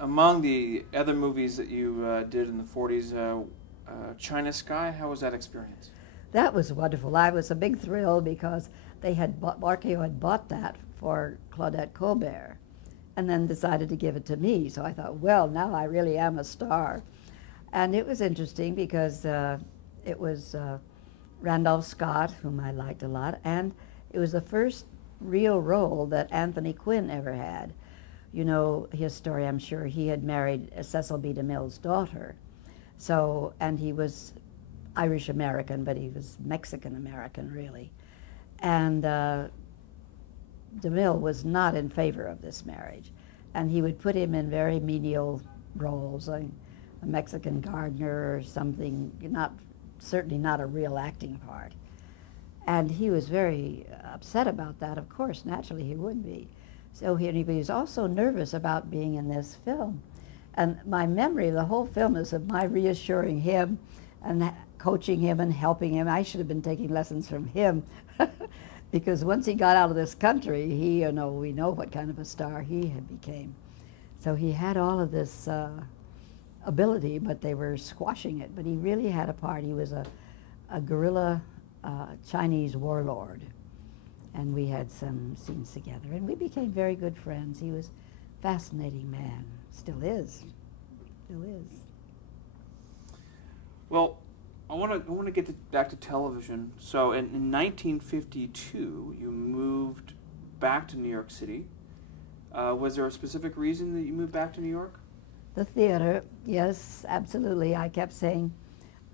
among the other movies that you did in the 40s, China Sky, how was that experience? That was wonderful. I was a big thrill because they had RKO had bought that for Claudette Colbert and then decided to give it to me. So I thought, well, now I really am a star. And it was interesting because it was Randolph Scott, whom I liked a lot, and it was the first real role that Anthony Quinn ever had. You know his story, I'm sure. He had married Cecil B. DeMille's daughter. So, and he was Irish-American, but he was Mexican-American, really. And DeMille was not in favor of this marriage. And he would put him in very menial roles, like a Mexican gardener or something, certainly not a real acting part. And he was very upset about that, of course. Naturally, he would be. So he was also nervous about being in this film. And my memory of the whole film is of my reassuring him and coaching him and helping him. I should have been taking lessons from him because once he got out of this country, we know what kind of a star he had became. So he had all of this ability, but they were squashing it. But he really had a part. He was a guerrilla Chinese warlord. And we had some scenes together, and we became very good friends. He was a fascinating man, still is. Well, I want to get back to television. So in 1952, you moved back to New York City. Was there a specific reason that you moved back to New York? The theater, yes, absolutely. I kept saying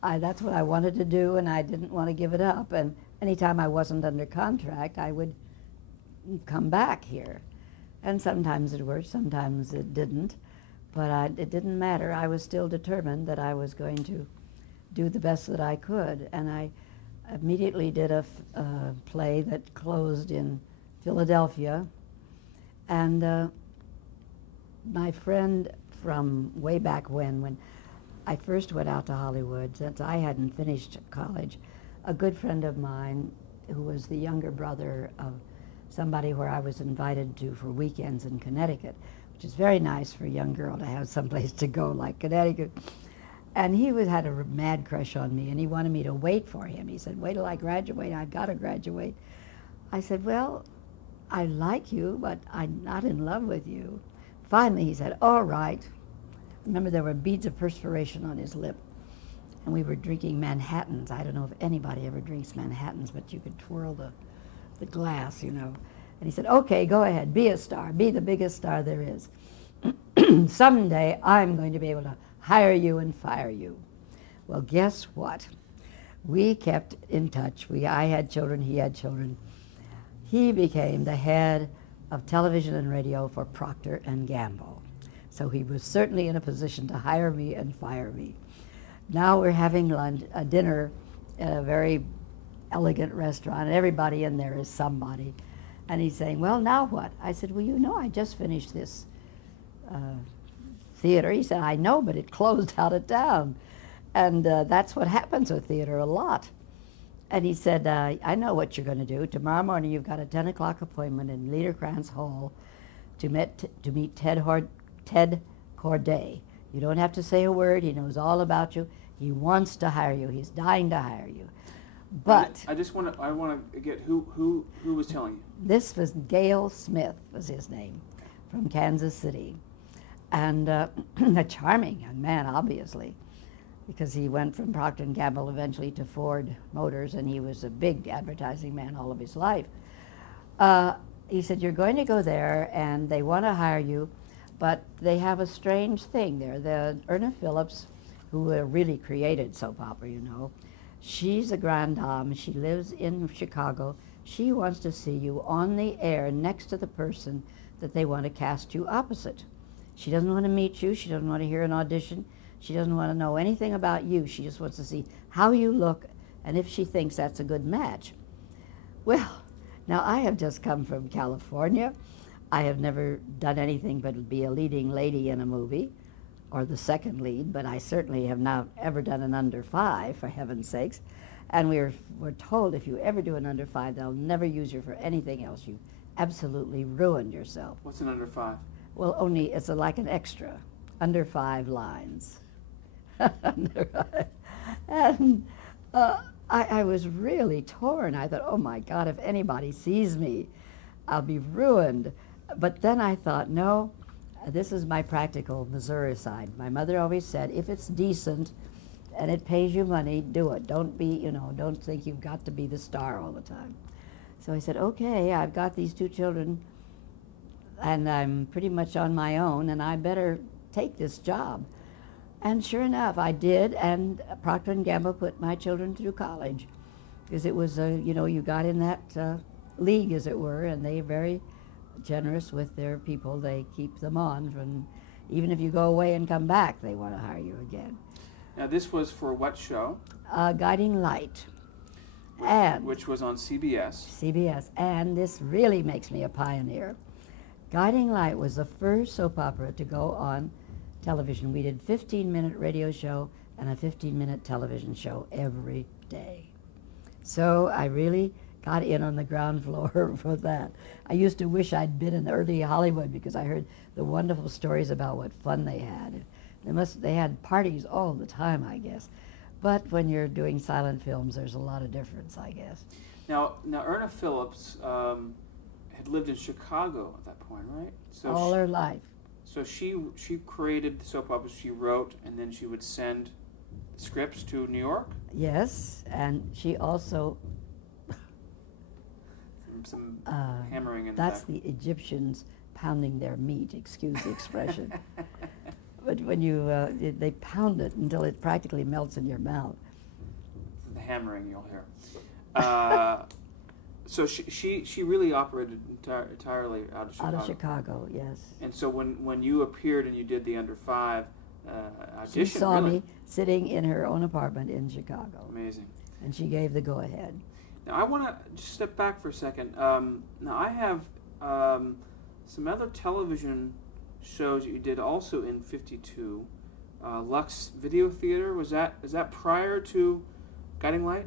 that's what I wanted to do, and I didn't want to give it up. And anytime I wasn't under contract, I would come back here. And sometimes it worked, sometimes it didn't. But it didn't matter. I was still determined that I was going to do the best that I could. And I immediately did a play that closed in Philadelphia. And my friend from way back when I first went out to Hollywood, since I hadn't finished college, a good friend of mine who was the younger brother of somebody where I was invited to for weekends in Connecticut, which is very nice for a young girl to have someplace to go like Connecticut. And he had a mad crush on me, and he wanted me to wait for him. He said, wait till I graduate, I've got to graduate. I said, well, I like you, but I'm not in love with you. Finally, he said, all right. Remember, there were beads of perspiration on his lip. And we were drinking Manhattans. I don't know if anybody ever drinks Manhattans, but you could twirl the glass, you know. And he said, okay, go ahead, be a star, be the biggest star there is. Someday I'm going to be able to hire you and fire you. Well, guess what? We kept in touch. I had children, he had children. He became the head of television and radio for Procter & Gamble. So he was certainly in a position to hire me and fire me. Now we're having dinner at a very elegant restaurant, and everybody in there is somebody. And he's saying, well, now what? I said, well, you know, I just finished this theater. He said, I know, but it closed out of town. And that's what happens with theater a lot. And he said, I know what you're going to do. Tomorrow morning you've got a 10 o'clock appointment in Liederkranz Hall to meet Ted Corday. You don't have to say a word. He knows all about you. He wants to hire you. He's dying to hire you. But I want to get who was telling you? This was Gail Smith was his name, from Kansas City, and a charming young man, obviously, because he went from Procter & Gamble eventually to Ford Motors, and he was a big advertising man all of his life. He said, you're going to go there, and they want to hire you, but they have a strange thing there. The Erna Phillips, who really created soap opera, you know, she's a grande dame. She lives in Chicago. She wants to see you on the air next to the person that they want to cast you opposite. She doesn't want to meet you. She doesn't want to hear an audition. She doesn't want to know anything about you. She just wants to see how you look and if she thinks that's a good match. Well, now I have just come from California. I have never done anything but be a leading lady in a movie, or the second lead, but I certainly have not ever done an under 5, for heaven's sakes. And we're told if you ever do an under 5, they'll never use you for anything else. You've absolutely ruined yourself. What's an under 5? Well, it's like an extra. under 5 lines. And I was really torn. I thought, oh my God, if anybody sees me, I'll be ruined. But then I thought, no, this is my practical Missouri side. My mother always said, if it's decent and it pays you money, do it. Don't be, don't think you've got to be the star all the time. So I said, okay, I've got these 2 children and I'm pretty much on my own and I better take this job. And sure enough, I did, and Procter & Gamble put my children through college because it was, you got in that league, as it were, and they're very generous with their people. They keep them on from, even if you go away and come back, they want to hire you again. Now, this was for what show? Guiding Light. Which was on CBS. CBS, and this really makes me a pioneer. Guiding Light was the first soap opera to go on television. We did 15-minute radio show and a 15-minute television show every day. So I really got in on the ground floor for that. I used to wish I'd been in early Hollywood because I heard the wonderful stories about what fun they had. They had parties all the time, I guess. But when you're doing silent films, there's a lot of difference, I guess. Now Erna Phillips had lived in Chicago at that point, right? So all her life. So she created the soap operas she wrote, and then she would send scripts to New York? Yes, and she also... some hammering in the That's back. the Egyptians pounding their meat, excuse the expression. But when they pound it until it practically melts in your mouth. The hammering you'll hear. So she really operated entirely out of Chicago. Out of Chicago, yes. And so when you appeared and you did the Under 5 audition, She saw really? me sitting in her own apartment in Chicago. Amazing. And she gave the go-ahead. Now I want to just step back for a second. Now I have some other television shows that you did also in '52. Lux Video Theater, is that prior to Guiding Light?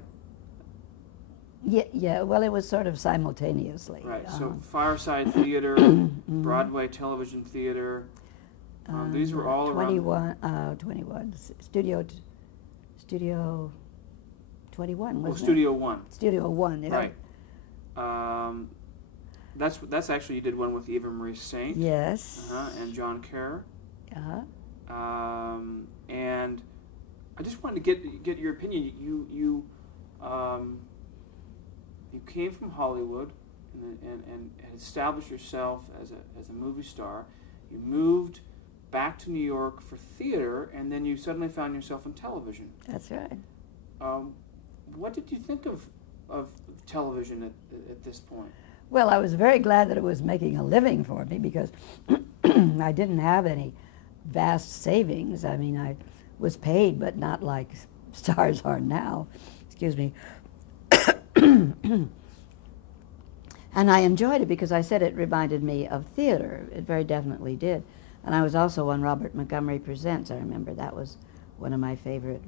Yeah. Well, it was sort of simultaneously. Right. So Fireside Theater, Broadway Television Theater. These were all 21. 21. Studio 21. Wasn't Studio it? One. Studio One. Yeah. Right. That's actually, you did one with Eva Marie Saint. Yes. And John Kerr. Uh-huh. And I just wanted to get your opinion. You came from Hollywood and had established yourself as a movie star. You moved back to New York for theater, and then you suddenly found yourself in television. That's right. What did you think of television at this point? Well, I was very glad that it was making a living for me because I didn't have any vast savings. I mean, I was paid, but not like stars are now. Excuse me. And I enjoyed it because I said it reminded me of theater. It very definitely did. And I was also on Robert Montgomery Presents. I remember that was one of my favorite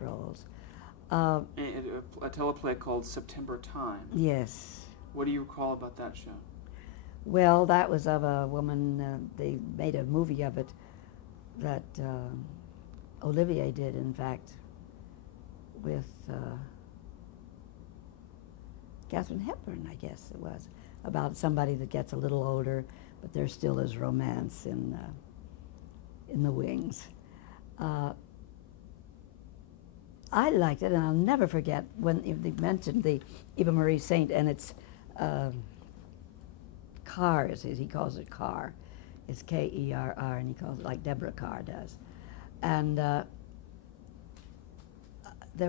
roles. A teleplay called September Time. Yes. What do you recall about that show? Well, that was of a woman, they made a movie of it that Olivier did, in fact, with Katharine Hepburn, I guess it was, about somebody that gets a little older, but there still is romance in the wings. I liked it, and I'll never forget when they mentioned the Eva Marie Saint and its Carr, as he calls it, Carr. It's K-E-R-R, and he calls it like Deborah Carr does. And there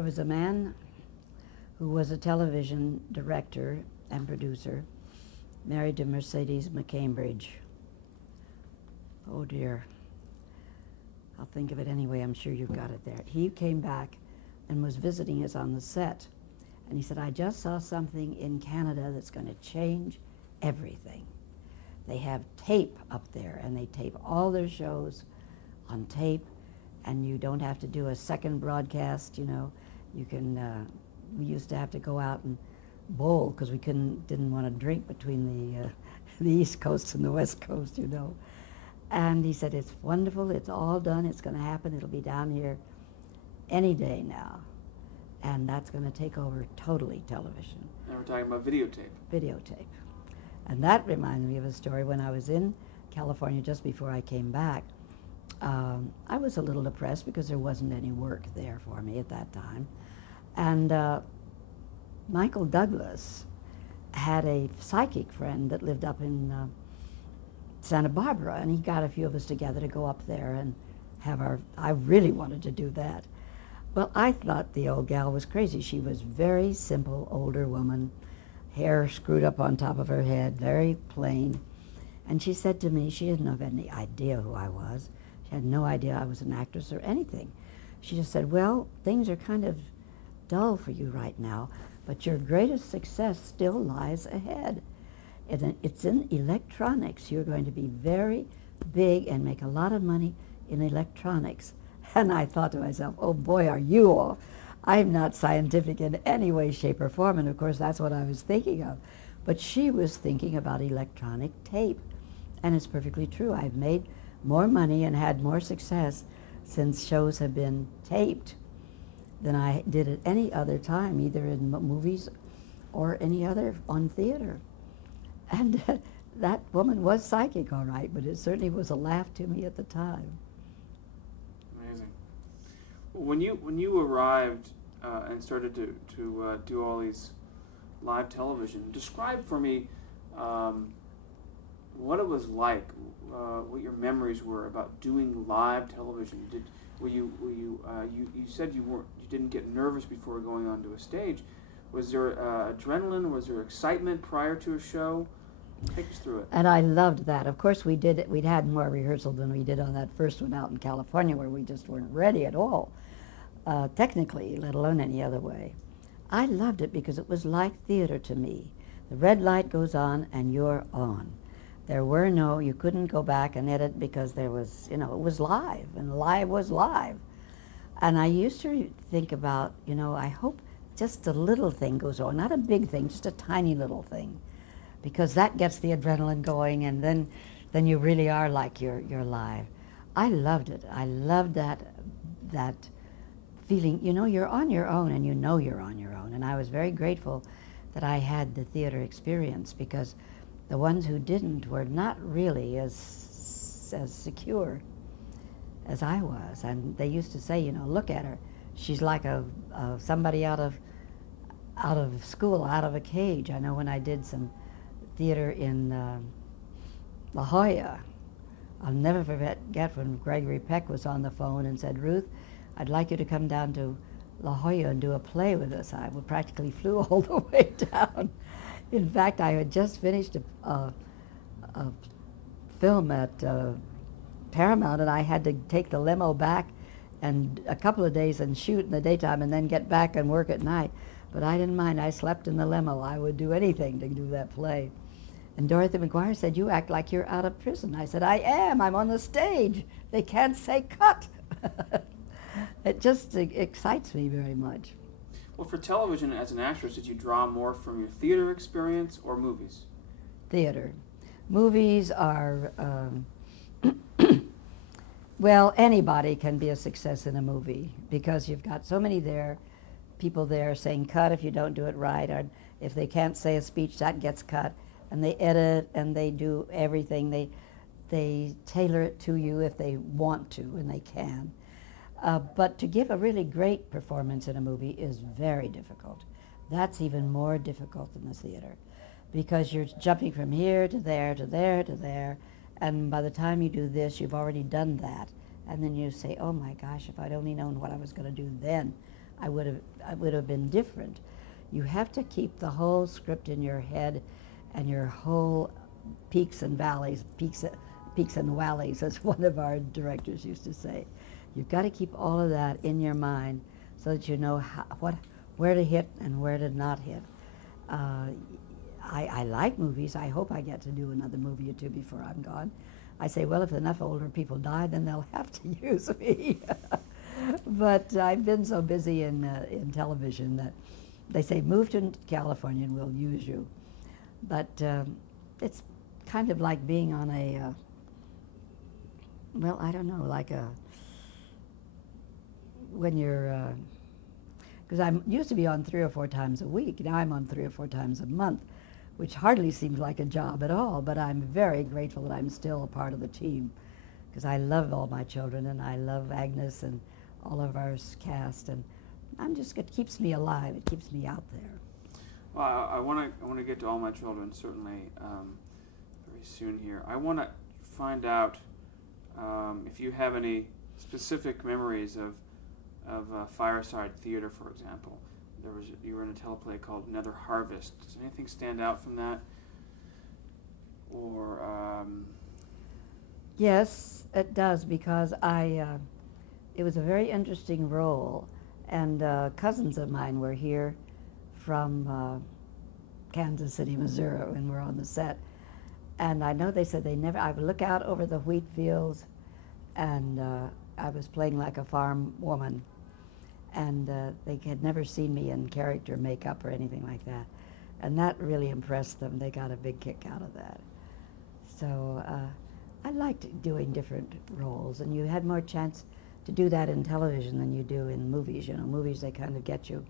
was a man who was a television director and producer, married to Mercedes McCambridge. Oh dear. I'll think of it anyway, I'm sure you've got it there. He came back and was visiting us on the set. And he said, I just saw something in Canada that's going to change everything. They have tape up there, and they tape all their shows on tape, and you don't have to do a second broadcast, you know. You can, we used to have to go out and bowl because we didn't want to drink between the East Coast and the West Coast, you know. And he said, it's wonderful, it's all done, it's going to happen, it'll be down here any day now. And that's going to take over totally television. And we're talking about videotape. Videotape. And that reminded me of a story when I was in California just before I came back. I was a little depressed because there wasn't any work there for me at that time. And Michael Douglas had a psychic friend that lived up in Santa Barbara, and he got a few of us together to go up there and have I really wanted to do that. Well, I thought the old gal was crazy. She was very simple, older woman, hair screwed up on top of her head, very plain. And she said to me, she didn't have any idea who I was. She had no idea I was an actress or anything. She just said, well, things are kind of dull for you right now, but your greatest success still lies ahead. It's in electronics. You're going to be very big and make a lot of money in electronics. And I thought to myself, oh boy, are you all. I'm not scientific in any way, shape, or form, and of course that's what I was thinking of. But she was thinking about electronic tape. And it's perfectly true. I've made more money and had more success since shows have been taped than I did at any other time, either in movies or any other on theater. And that woman was psychic, all right, but it certainly was a laugh to me at the time. Amazing. When you arrived and started to do all these live television, describe for me what it was like, what your memories were about doing live television. You said you didn't get nervous before going onto a stage. Was there adrenaline? Was there excitement prior to a show? Take us through it. And I loved that. Of course, we'd had more rehearsal than we did on that first one out in California, where we just weren't ready at all, technically, let alone any other way. I loved it because it was like theater to me. The red light goes on and you're on. You couldn't go back and edit because there was, it was live, and live was live. And I used to think about, I hope just a little thing goes on, not a big thing, just a tiny little thing, because that gets the adrenaline going, and then you really are like you're live. I loved it. I loved that feeling, you're on your own, and you're on your own. And I was very grateful that I had the theater experience, because the ones who didn't were not really as secure as I was. And they used to say, look at her. She's like somebody out of school, out of a cage. I know when I did some theater in La Jolla, I'll never forget when Gregory Peck was on the phone and said, Ruth, I'd like you to come down to La Jolla and do a play with us. I practically flew all the way down. In fact, I had just finished a film at Paramount, and I had to take the limo back and a couple of days and shoot in the daytime and then get back and work at night. But I didn't mind. I slept in the limo. I would do anything to do that play. And Dorothy McGuire said, you act like you're out of prison. I said, I am. I'm on the stage. They can't say cut. It just excites me very much. Well, for television as an actress, did you draw more from your theater experience or movies? Theater. Movies are, well, anybody can be a success in a movie because you've got so many people there saying cut if you don't do it right, or if they can't say a speech, that gets cut. And they edit and they do everything. They tailor it to you if they want to, and they can. But to give a really great performance in a movie is very difficult. That's even more difficult than the theater, because you're jumping from here to there to there to there, and by the time you do this, you've already done that. And then you say, oh my gosh, if I'd only known what I was going to do then, I would have been different. You have to keep the whole script in your head and your whole peaks and valleys, peaks and valleys, as one of our directors used to say. You've got to keep all of that in your mind so that you know where to hit and where to not hit. I like movies. I hope I get to do another movie or two before I'm gone. I say, well, if enough older people die, then they'll have to use me. But I've been so busy in television that they say, move to California and we'll use you. But it's kind of like being on well, I don't know, like when you're, because I used to be on 3 or 4 times a week. Now I'm on 3 or 4 times a month, which hardly seems like a job at all, but I'm very grateful that I'm still a part of the team, because I love all my children, and I love Agnes and all of our cast, and it keeps me alive. It keeps me out there. Well, I want to get to all my children certainly very soon here. I want to find out if you have any specific memories of fireside theater, for example. You were in a teleplay called Another Harvest. Does anything stand out from that? Or yes, it does, because it was a very interesting role, and cousins of mine were here from Kansas City, Missouri, when we were on the set. And I know they said I would look out over the wheat fields, and I was playing like a farm woman. And they had never seen me in character makeup or anything like that. And that really impressed them. They got a big kick out of that. So I liked doing different roles, and you had more chance to do that in television than you do in movies. You know, movies, they kind of get you.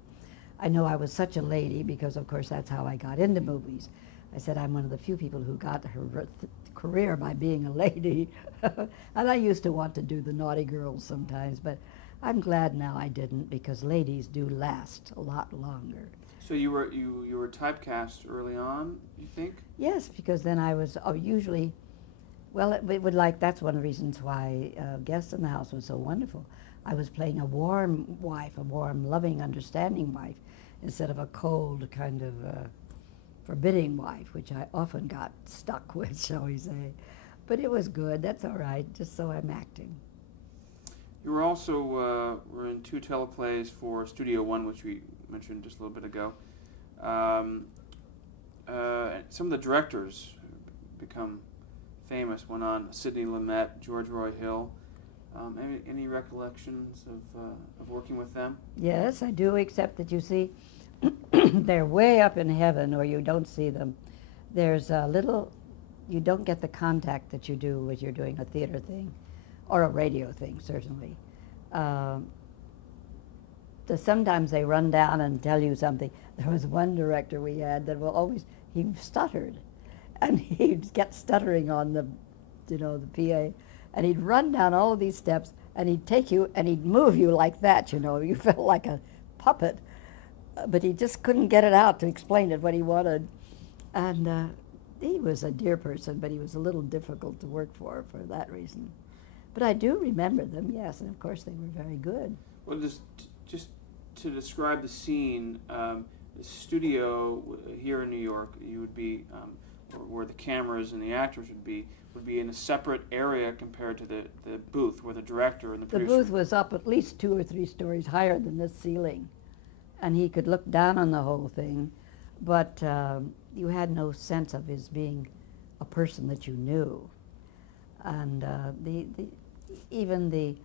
I know I was such a lady because, of course, that's how I got into movies. I said I'm one of the few people who got her career by being a lady. And I used to want to do the naughty girls sometimes, but I'm glad now I didn't, because ladies do last a lot longer. so you were typecast early on, you think? Yes, because then I was usually, well, that's one of the reasons why Guest in the House was so wonderful. I was playing a warm wife, a warm, loving, understanding wife, instead of a cold kind of forbidding wife, which I often got stuck with, shall we say. But it was good. That's all right, just so I'm acting. You were also were in 2 teleplays for Studio One, which we mentioned just a little bit ago. Some of the directors become famous went on: Sidney Lumet, George Roy Hill. Any recollections of working with them? Yes, I do, except that you see, they're way up in heaven, or you don't see them. There's a little, you don't get the contact that you do when you're doing a theater thing, or a radio thing, certainly. Sometimes they run down and tell you something. There was one director we had that he stuttered, and he'd get stuttering on the PA, and he'd run down all of these steps, and he'd take you, and he'd move you like that, you felt like a puppet, but he just couldn't get it out to explain it what he wanted. And he was a dear person, but he was a little difficult to work for that reason. But I do remember them, yes, and of course they were very good. Well, just to describe the scene, the studio here in New York, you would be, where the cameras and the actors would be in a separate area compared to the booth where the director and the producer. The booth was up at least 2 or 3 stories higher than this ceiling, and he could look down on the whole thing, but you had no sense of his being a person that you knew. And even the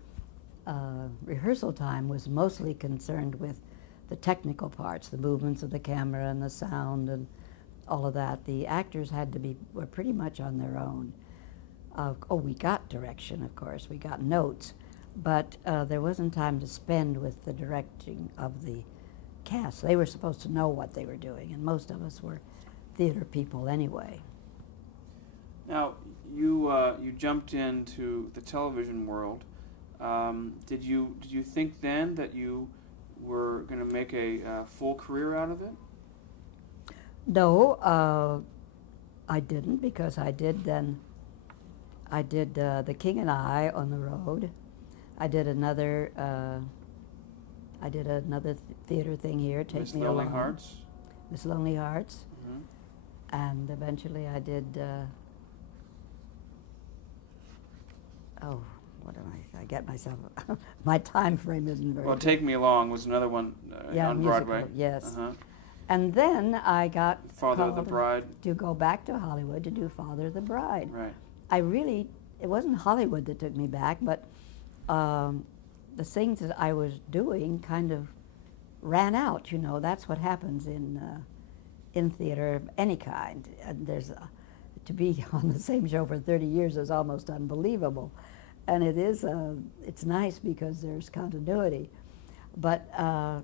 rehearsal time was mostly concerned with the technical parts, the movements of the camera and the sound and all of that. The actors were pretty much on their own. We got direction, of course, we got notes, but there wasn't time to spend with the directing of the cast. They were supposed to know what they were doing, and most of us were theater people anyway. Now, you jumped into the television world. Did you think then that you were going to make a full career out of it? No, I didn't, because I did The King and I on the road. I did another theater thing here, Take Miss Me Lonely Along. Hearts? Miss Lonely Hearts. Mm-hmm. And eventually I did, I get myself, my time frame isn't very Well, good. Take Me Along was another one on Broadway. Musical, yes. Uh-huh. And then I got Father of the Bride. to go back to Hollywood to do Father of the Bride. Right. It wasn't Hollywood that took me back, but the things that I was doing kind of ran out, That's what happens in theater of any kind. And to be on the same show for 30 years is almost unbelievable. and it's nice because there's continuity. But a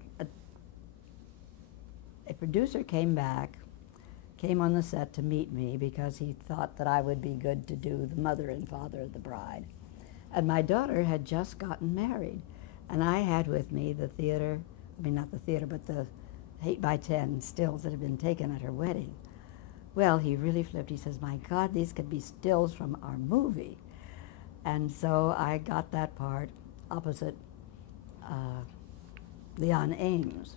producer came on the set to meet me because he thought that I would be good to do the mother and father of the bride. And my daughter had just gotten married, and I had with me the theater, I mean not the theater, but the 8x10 stills that had been taken at her wedding. Well, he really flipped. He says, my God, these could be stills from our movie. And so I got that part opposite Leon Ames.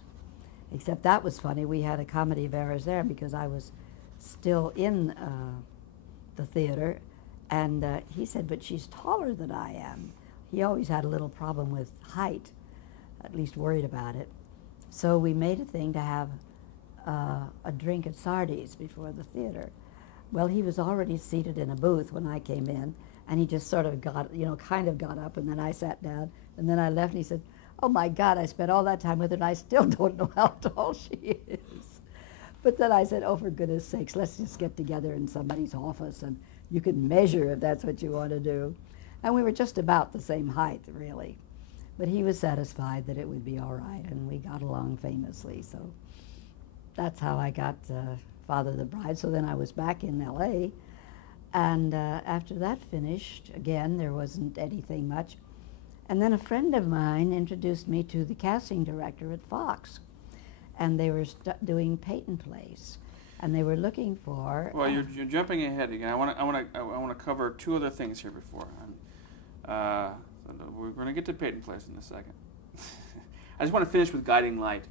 Except that was funny. We had a comedy of errors there because I was still in the theater. And he said, but she's taller than I am. He always had a little problem with height, at least worried about it. So we made a thing to have a drink at Sardi's before the theater. Well, he was already seated in a booth when I came in, and he just sort of kind of got up, and then I sat down, and then I left, and he said, oh my God, I spent all that time with her, and I still don't know how tall she is. But then I said, oh, for goodness sakes, let's just get together in somebody's office, and you can measure if that's what you want to do. And we were just about the same height, really. But he was satisfied that it would be all right, and we got along famously. So that's how I got Father of the Bride. So then I was back in L.A., and after that finished, again, there wasn't anything much. And then a friend of mine introduced me to the casting director at Fox, and they were doing Peyton Place, and they were looking for. Well, you're jumping ahead again. I want to cover two other things here before. We're going to get to Peyton Place in a second. I just want to finish with Guiding Light.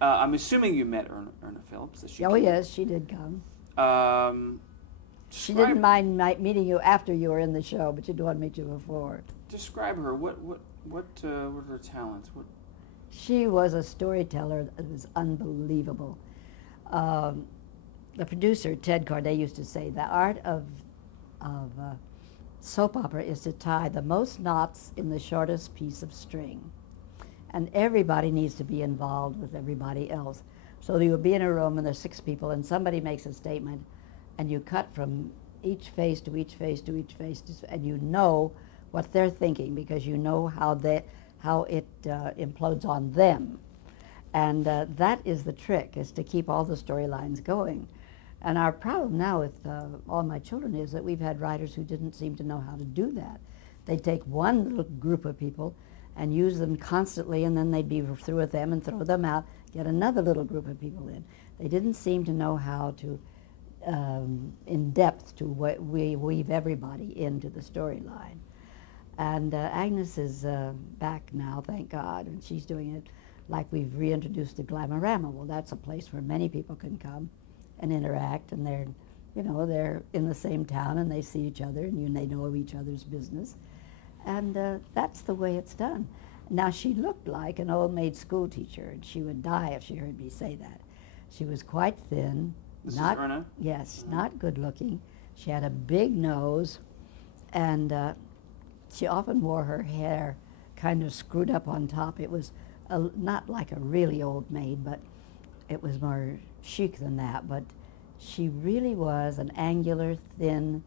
I'm assuming you met Erna Phillips. Oh yes, she did come. She didn't mind meeting you after you were in the show, but she'd want to meet you before. Describe her. What were her talents? She was a storyteller that was unbelievable. The producer, Ted Corday, used to say the art of soap opera is to tie the most knots in the shortest piece of string. And everybody needs to be involved with everybody else. So you would be in a room and there's 6 people and somebody makes a statement and you cut from each face to each face to each face and you know what they're thinking because you know how it implodes on them. And that is the trick, is to keep all the storylines going. And our problem now with all my children is that we've had writers who didn't seem to know how to do that. They'd take one little group of people and use them constantly, and then they'd be through with them and throw them out, get another little group of people in. They didn't seem to know how to, in depth, to weave everybody into the storyline. And Agnes is back now, thank God, and she's doing it like we've reintroduced the Glamorama. Well, that's a place where many people can come and interact, and they're in the same town, and they see each other, and they know each other's business. And that's the way it's done. Now, she looked like an old maid school teacher, and she would die if she heard me say that. She was quite thin. This is Erna? Yes, not good looking. She had a big nose, and she often wore her hair kind of screwed up on top. It was not like a really old maid, but it was more chic than that. But she really was an angular, thin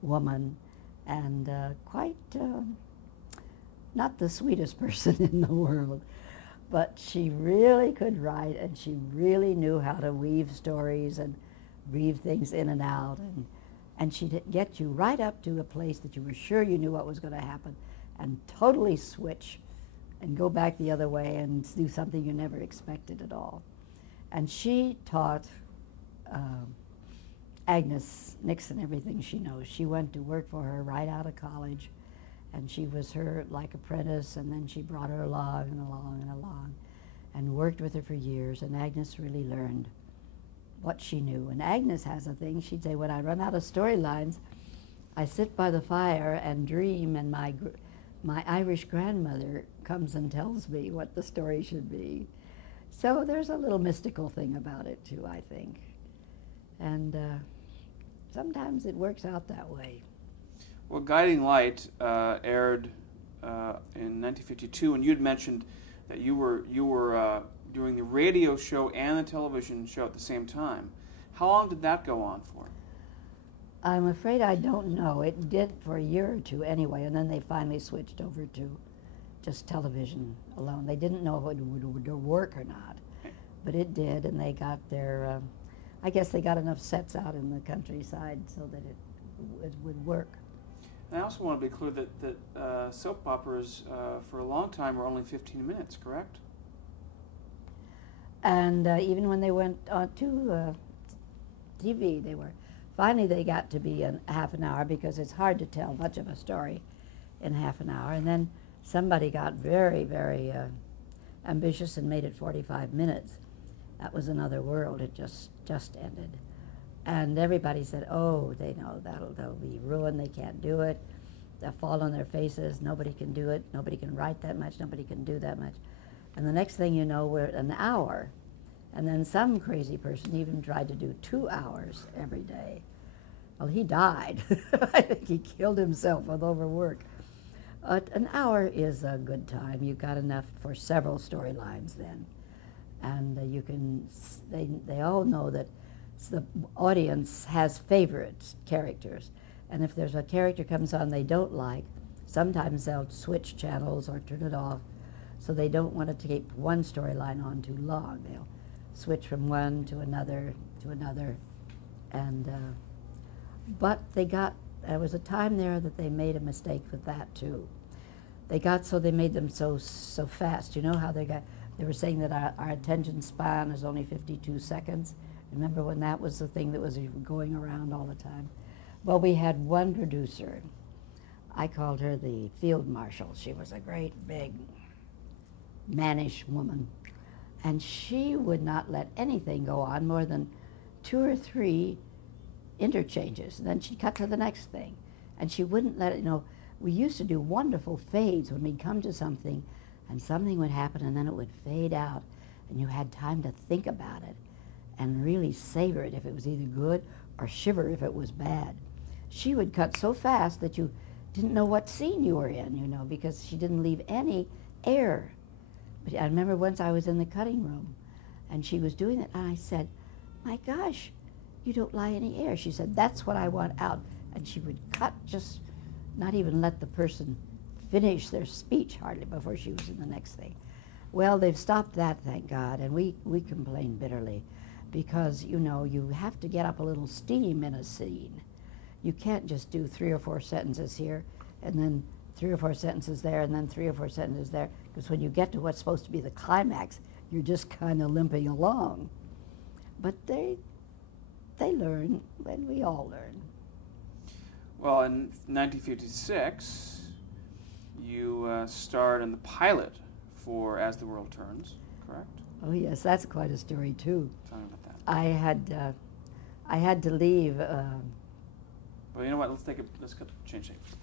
woman, and quite not the sweetest person in the world. But she really could write, and she really knew how to weave stories and weave things in and out. And she'd get you right up to a place that you were sure you knew what was going to happen and totally switch and go back the other way and do something you never expected at all. And she taught Agnes Nixon everything she knows. She went to work for her right out of college, and she was her like apprentice, and then she brought her along and along and along and worked with her for years, and Agnes really learned what she knew. And Agnes has a thing, she'd say, when I run out of storylines, I sit by the fire and dream, and my Irish grandmother comes and tells me what the story should be. So there's a little mystical thing about it too, I think. And sometimes it works out that way. Well, Guiding Light aired in 1952, and you'd mentioned that you were doing the radio show and the television show at the same time. How long did that go on for? I'm afraid I don't know. It did for a year or two anyway, and then they finally switched over to just television alone. They didn't know if it would work or not, but it did, and they got their, I guess they got enough sets out in the countryside so that it would work. And I also want to be clear that soap operas for a long time were only 15 minutes, correct? And even when they went on to TV, finally they got to be a half an hour, because it's hard to tell much of a story in half an hour. And then somebody got very, very ambitious and made it 45 minutes. That was another world. It just ended. And everybody said, oh, they know they'll be ruined. They can't do it. They'll fall on their faces. Nobody can do it. Nobody can write that much. Nobody can do that much. And the next thing you know, we're at an hour. And then some crazy person even tried to do 2 hours every day. Well, he died. I think he killed himself with overwork. An hour is a good time. You've got enough for several storylines then. And they all know that the audience has favorite characters. And if there's a character comes on they don't like, sometimes they'll switch channels or turn it off. So they don't want to keep one storyline on too long. They'll switch from one to another to another. And but there was a time there that they made a mistake with that too. They made them so fast. You know how they were saying that our attention span is only 52 seconds. Remember when that was the thing that was going around all the time? Well, we had one producer. I called her the field marshal. She was a great big mannish woman. And she would not let anything go on more than 2 or 3 interchanges. And then she'd cut to the next thing. And she wouldn't let it, we used to do wonderful fades when we'd come to something, and something would happen and then it would fade out. And you had time to think about it and really savor it if it was either good, or shiver if it was bad. She would cut so fast that you didn't know what scene you were in, because she didn't leave any air. But I remember once I was in the cutting room, and she was doing it, and I said, my gosh, you don't lie any air. She said, that's what I want out. And she would cut, just not even let the person finish their speech hardly before she was in the next thing. Well, they've stopped that, thank God, and we complain bitterly, because, you have to get up a little steam in a scene. You can't just do 3 or 4 sentences here, and then 3 or 4 sentences there, and then 3 or 4 sentences there, because when you get to what's supposed to be the climax, you're just kind of limping along. But they learn, and we all learn. Well, in 1956, you starred in the pilot for As the World Turns, correct? Oh yes, that's quite a story too. Tell me about that. I had to leave. Well, you know what? Let's change things.